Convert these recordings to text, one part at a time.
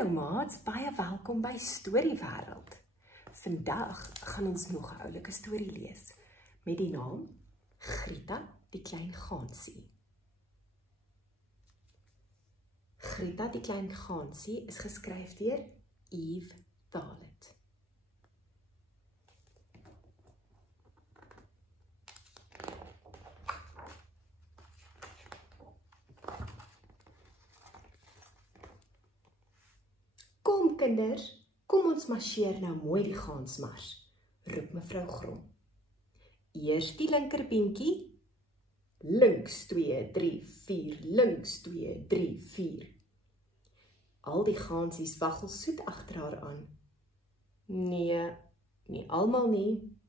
Hallo maats, baie welkom by Storie Wêreld. Vandag gaan ons nog 'n oulike storie lees met die naam Grieta die klein gansie. Grieta die klein gansie is geskryf deur Eve Thalet. Kom kinders, kom ons marcheer nou mooi die gansmars, roep mevrou Grom. Eers die linkerbeentjie, links 2, 3, 4, links 2, 3, 4. Al die gansies waggel soet agter haar aan. Nee, nie almal nie.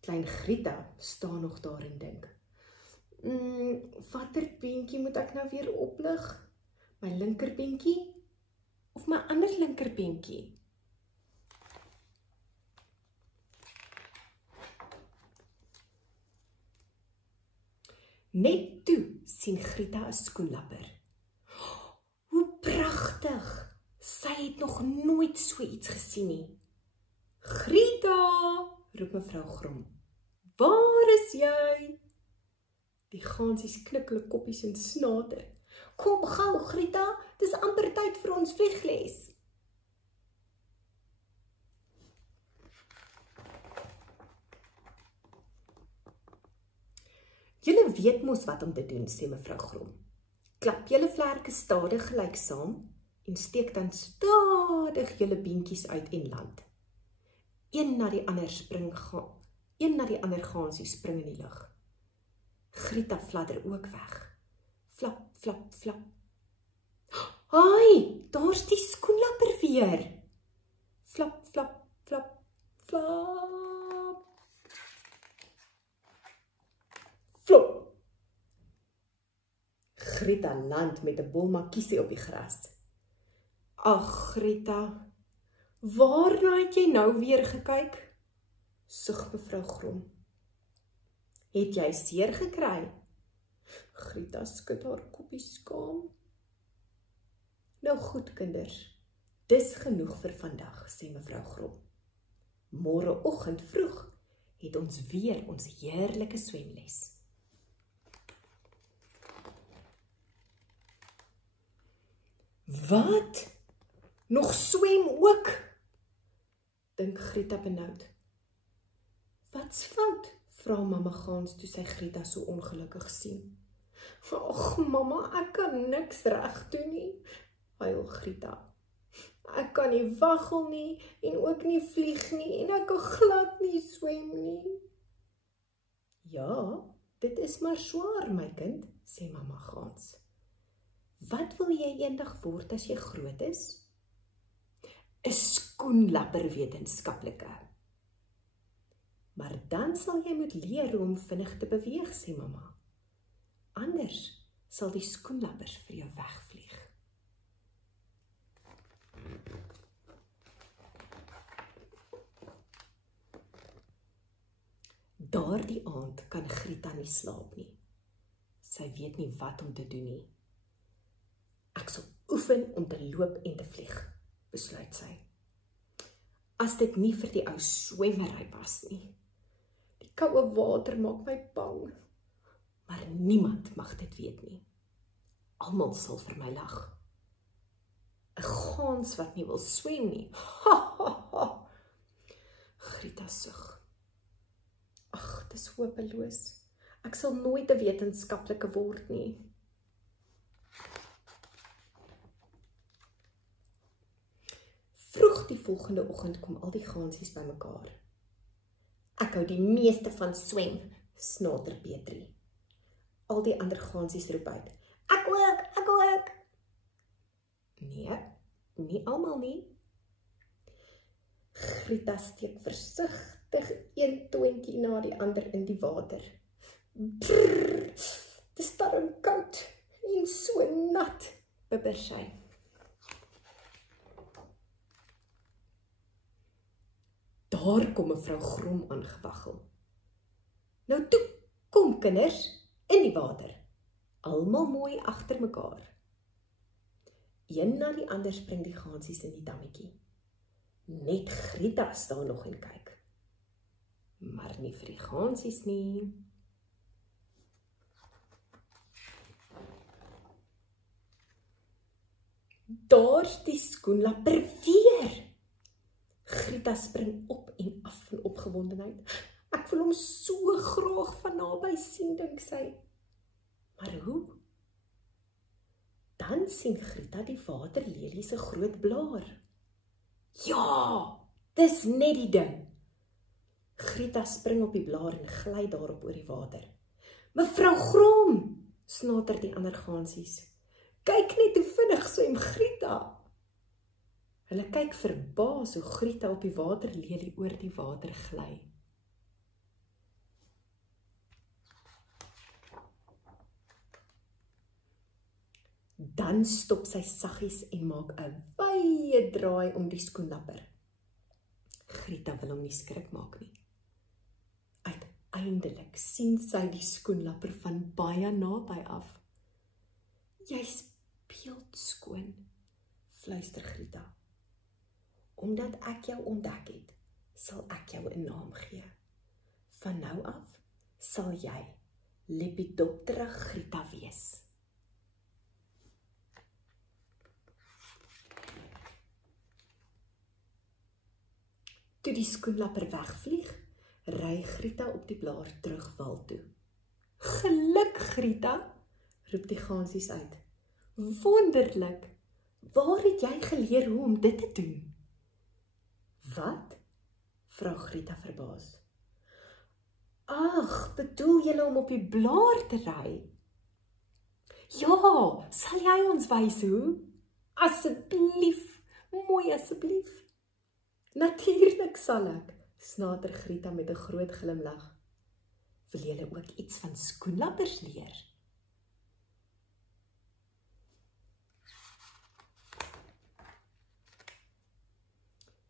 Klein Grieta staan nog daar en dink. Watter beentjie moet ek nou weer oplig? My linkerbeentjie? Of my ander linkerbeentjie? Net toe sien Grieta 'n skoenlapper. Hoe pragtig! Sy het nog nooit so iets gesien nie. Grieta, roep mevrou Grom. Waar is jy? Die gansies knik hulle koppies en snater. Kom gou, Grieta, dis amper tyd vir ons vliegles. Julle weet mos wat om te doen, sê mevrou Grom. Klap julle vlerke stadig gelyk saam en steek dan stadig julle beentjies uit en land. Een na die ander gansie spring in die lug. Grieta fladder ook weg. Flap, flap, flap. Ai, daar's die skoenlapper weer. Flap, flap, flap, flap. Flop. Grieta land met 'n bol makiesie op die gras. Ag, Grieta, waarna het jy nou weer gekyk? Sug mevrou Grom. Het jy seer gekry? Grieta skud haar koppie skaam. Nou goed, kinders, dis genoeg vir vandag, sê mevrou Grom. Môreoggend vroeg het ons weer ons heerlike swemles. Wat? Nog swem ook? Dink Grieta benoud. Wat's fout? Vra mamma Gans toe sy Grieta so ongelukkig sien. Ag mamma, ek kan niks reg doen nie, huil Grieta. Ek kan nie waggel nie en ook nie vlieg nie en ek kan glad nie swem nie. Ja, dit is maar swaar my kind, sê mamma Gans. Wat wil jy eendag word as jy groot is? 'n Skoenlapper wetenskaplike. Maar dan sal jy moet leer hoe om vinnig te beweeg, sê mamma. Anders sal die skoenlappers vir jou wegvlieg. Daardie aand kan Grieta nie slaap nie. Sy weet nie wat om te doen nie. Ek sal oefen om te loop en te vlieg, besluit sy. As dit nie vir die ou swemmery was nie. Die koue water maak my bang. Maar niemand mag dit weet nie. Almal sal vir my lag. 'n Gans wat nie wil swem nie. Ha, ha, ha. Grieta sug. Ag, dis hopeloos. Ek sal nooit 'n wetenskaplike word nie. Vroeg die volgende oggend kom al die gansies bymekaar. Ek hou die meeste van swem, snater Petrie. Al die ander gansies roep uit. Ek ook. Nee, nie almal nie. Grieta steek versigtig een toontjie na die ander in die water. Brrr, dis darm koud en so nat, bibber sy. Daar kom mevrou Grom aangewaggel. Nou toe, kom kinders, in die water. Almal mooi agter mekaar. Een na die ander spring die gansies in die dammetjie. Net Grieta staan nog en kyk. Maar nie vir die gansies nie. Daar's die skoenlapper weer. Grieta spring op en af van opgewondenheid. Ek wil hom so graag van naby sien, dink sy. Maar hoe? Dan sien Grieta die waterlelie se groot blaar. Ja, dis net die ding. Grieta spring op die blaar en gly daarop oor die water. Mevrou Grom, snater die ander gansies. Kyk net hoe vinnig swem Grieta. Hulle kyk verbaas hoe Grieta op die waterlelie oor die water gly. Dan stop sy saggies en maak 'n wye draai om die skoenlapper. Grieta wil hom nie skrik maak nie. Uiteindelik sien sy die skoenlapper van baie naby af. Jy's beeldskoon, fluister Grieta. Omdat ek jou ontdek het, sal ek jou 'n naam gee. Van nou af sal jy Lepidoptera Grieta wees. Toe die skoenlapper wegvlieg, ry Grieta op die blaar terug wal toe. Geluk Grieta, roep die gansies uit. Wonderlik, waar het jy geleer hoe om dit te doen? Wat? Vra Grieta verbaas. Ag, bedoel julle om op die blaar te ry? Ja, sal jy ons wys hoe? Asseblief, mooi asseblief. Natuurlik sal ek, snater Grieta met 'n groot glimlag. Wil julle ook iets van skoenlappers leer?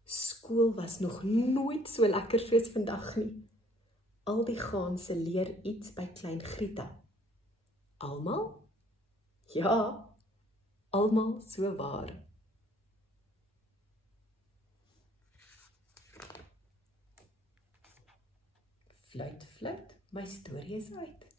Skool was nog nooit so lekker soos vandag nie. Al die ganse leer iets by klein Grieta. Almal? Ja, almal so waar. Fluit, fluit, my storie is uit.